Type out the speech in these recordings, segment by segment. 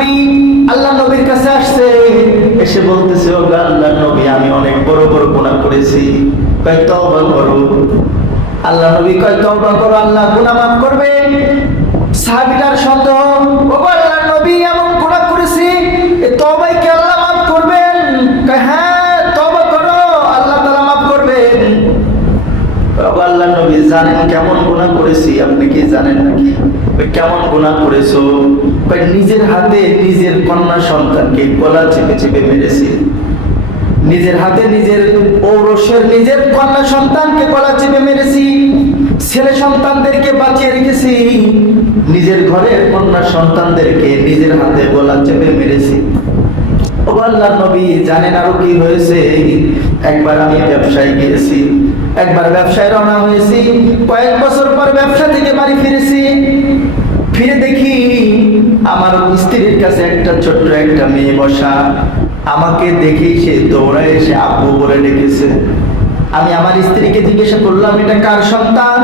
সাহাবী আল্লাহ নবীর কাছে আসছে, এসে বলতেছে, ও আল্লাহর নবী, আমি অনেক বড় বড় গুনাহ করেছি, কয় তওবা করো। আল্লাহ নবী কয় তওবা করো, আল্লাহ গুনাহ মাফ করবে। সাহাবীটার সন্দেহ, ও আল্লাহর নবী, এমন গুনাহ করেছি, এই তওবায় কি আল্লাহ মাফ করবেন? কয় হ্যাঁ, তওবা করো, আল্লাহ তাআলা মাফ করবেন। আল্লাহ নবী জানেন কেমন গুনাহ করেছি? আপনি কি জানেন নাকি? কেমন গুনাহ করেছো? নিজের হাতে নিজের কন্যা সন্তানকে গলা চেপে চেপে মেরেছি, নিজের হাতে নিজের ঔরসের নিজের কন্যা সন্তানকে গলা চেপে মেরেছি, ছেলে সন্তানদেরকে বাঁচিয়ে রেখেছি, নিজের ঘরের কন্যা সন্তানদেরকে নিজের হাতে গলা চেপে মেরেছি। ও আল্লাহর নবী জানেন আরো কি হয়েছে? একবার আমি ব্যবসায় গিয়েছি, একবার ব্যবসায় রওনা হয়েছি, কয়েক বছর পর ব্যবসা থেকে বাড়ি ফিরেছি, ফিরে দেখি আমার স্ত্রীর কাছে একটা ছোট্ট একটা মেয়ে বসা। আমাকে দেখেই সে দৌড়ায় এসে আব্বু বলে ডেকেছে। আমি আমার স্ত্রীকে জিজ্ঞাসা করলাম, এটা কার সন্তান?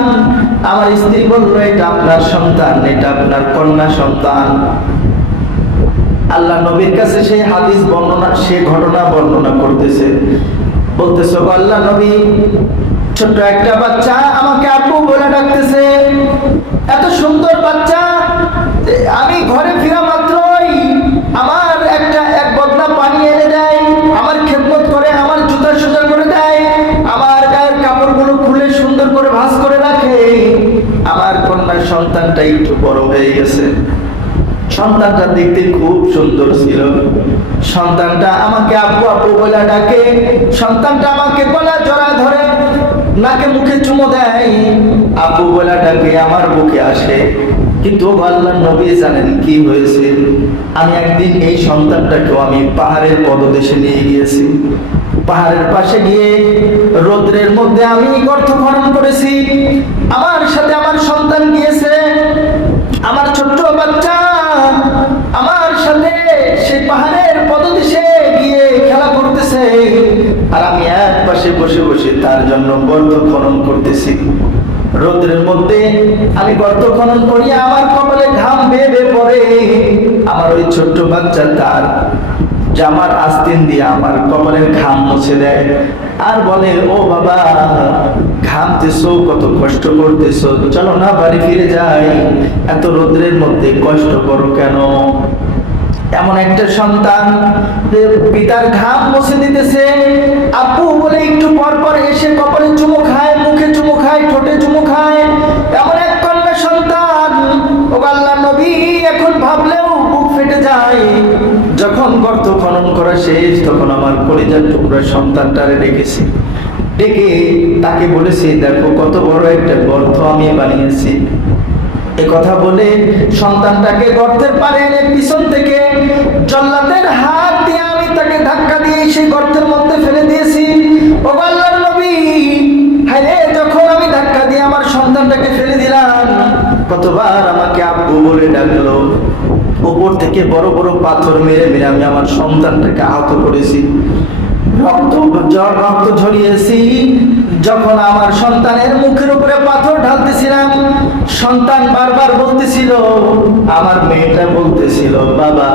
আমার স্ত্রী বলল, এটা আপনার সন্তান, এটা আপনার কন্যা সন্তান। আল্লাহ নবীর কাছে সেই হাদিস বর্ণনা, সে ঘটনা বর্ণনা করতেছে, বলতেছে, আল্লাহ নবী, ছোট্ট একটা বাচ্চা আমাকে আব্বু বলে ডাকতেছে, এত সুন্দর বাচ্চা, আমি ঘরে ফিরা মাত্রই আমার এক বদনা পানি এনে দেয়, আমার খেদমত করে, আমার জুতা সোজা করে দেয়, আমার গায়ের কাপড়গুলো খুলে সুন্দর করে ভাঁজ করে রাখে। আমার কন্যার সন্তানটা একটু বড় হয়ে গেছে, সন্তানটা দেখতে খুব সুন্দর ছিল, সন্তানটা আমাকে আব্বু আব্বু বলে ডাকে, সন্তানটা আমাকে গলা জড়া ধরে, নাকে মুখে চুমো দেয়, আব্বু বলে ডাকে, আমার বুকে আসে। কিন্তু আল্লাহর নবী জানেন কি হয়েছে? আমি একদিন এই সন্তানটাকেও আমি পাহাড়ের পদদেশে নিয়ে গিয়েছি, পাহাড়ের পাশে গিয়ে রৌদ্রের মধ্যে আমি গর্ত খনন করেছি, আমার সাথে আমার সন্তান গিয়েছে, আমার ছোট্ট বাচ্চা আমার সাথে সেই পাহাড়ের পদদেশে গিয়ে খেলা করতেছে, আর আমি এক পাশে বসে বসে তার জন্য গর্ত খনন করতেছি। রোদ্রের মধ্যে আমি গর্ত খনন করি, আমার কপালে ঘাম বেয়ে বেয়ে পড়ে, আমার ওই ছোট্ট বাচ্চা তার জামার আস্তিন দিয়ে আমার কপালের ঘাম মুছে দেয়, আর বলে, ও বাবা, ঘামতেছো, কত কষ্ট করতেছো, চলো না বাড়ি ফিরে যাই, এত রোদ্রের মধ্যে কষ্ট করো কেন? এমন একটা সন্তান পিতার ঘাম মুছে দিতেছে, আব্বু বলে একটু পর পর এসে কপালে চুমু খায়, মুখে চুমু খায়, ঠোঁটে চুমু খায়, এমন এক কন্যা সন্তান। ও আল্লাহর নবী, এখন ভাবলেও বুক ফেটে যায়। যখন গর্ত খনন করা শেষ, তখন আমার কলিজার টুকরা সন্তানটারে ডেকেছি, ডেকে তাকে বলেছি, দেখো কত বড় একটা গর্ত আমি বানিয়েছি। এ কথা বলে সন্তানটাকে গর্তের পাড়ে এনে পিছন থেকে জল্লাদের হাত দিয়ে আমি তাকে ধাক্কা দিয়ে সেই গর্তের মধ্যে ফেলে দিয়েছি। ও আল্লাহর নবী, হায়রে, যখন আমি ধাক্কা দিয়ে আমার সন্তানটাকে ফেলে দিলাম, কতবার আমাকে আব্বু বলে ডাকলো, উপর থেকে বড় বড় পাথর মেরে মেরে আমি আমার সন্তানটাকে আহত করেছি, রক্ত ঝরিয়েছি। যখন আমার সন্তানের মুখের উপরে পাথর ঢালতেছিলাম, সন্তান বারবার বলতেছিল, আমার মেয়েটা বলতেছিল, বাবা,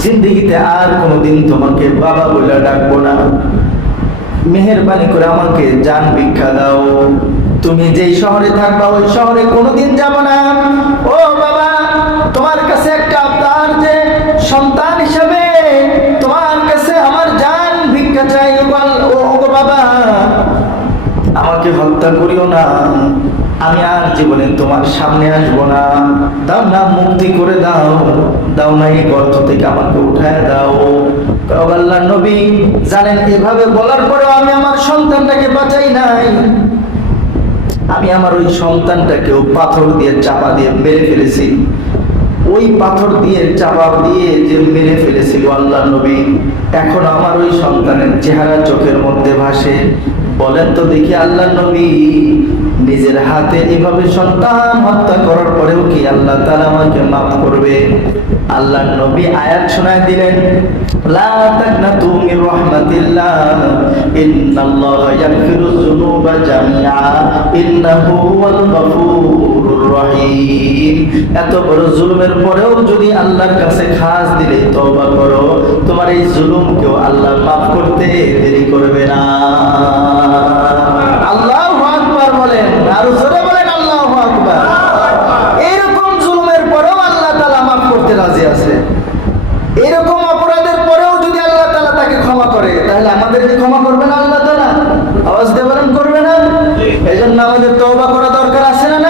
জিন্দেগিতে আর কোনোদিন তোমাকে বাবা বলে ডাকবো না, মেহেরবানি করে আমাকে জান ভিক্ষা দাও, তুমি যেই শহরে থাকবা ওই শহরে কোনোদিন যাব না। ও বাবা, তোমার কাছে একটা আবদার, যে সন্তান হিসাবে তোমার কাছে আমার জান ভিক্ষা চাই। ও বাবা, আমাকে হত্যা করিও না, আমি আর জীবনে তোমার সামনে আসবো না, দাও না, মুক্তি করে দাও, দাও না, এই গর্ত থেকে আমাকে উঠায় দাও। আল্লাহর নবী জানেন, এভাবে বলার পরেও আমি আমার সন্তানটাকে বাঁচাই নাই, আমি আমার ওই সন্তানটাকেও পাথর দিয়ে চাপা দিয়ে মেরে ফেলেছি। ওই পাথর দিয়ে চাপা দিয়ে যে মেরে ফেলেছিল আল্লাহর নবী, এখন আমার ওই সন্তানের চেহারা চোখের মধ্যে ভাসে। বলেন তো দেখি, আল্লাহর নবী নিজের হাতে এভাবে সন্তান হত্যা করার পরেও কি আল্লাহ তাআলা আমাকে মাফ করবে? আল্লাহর নবী আয়াত শোনায় দিলেন, লা তাকনাতু মির রাহমাতিল্লাহ ইন্নাল্লাহা ইয়াগফিরুয যুনুবা জামিআ ইন্নাহু হুয়াল গফুরুর রহিম। এত বড় জুলুমের পরেও যদি আল্লাহর কাছে খাস দিলে তওবা করো, তোমার এই জুলুমকেও আল্লাহ মাফ করতে দেরি করবে না। আল্লাহু আকবার বলেন, আর জোরে বলেন আল্লাহু আকবার। এরকম জুলুমের পরেও আল্লাহ তাআলা মাফ করতে রাজি আছে। এরকম অপরাধের পরেও যদি আল্লাহ তাআলা তাকে ক্ষমা করে, তাহলে আমাদেরকে ক্ষমা করবে না আল্লাহ তাআলা? আওয়াজ দিয়ে বলেন করবে না? এজন্য আমাদের তওবা করা দরকার আছে না?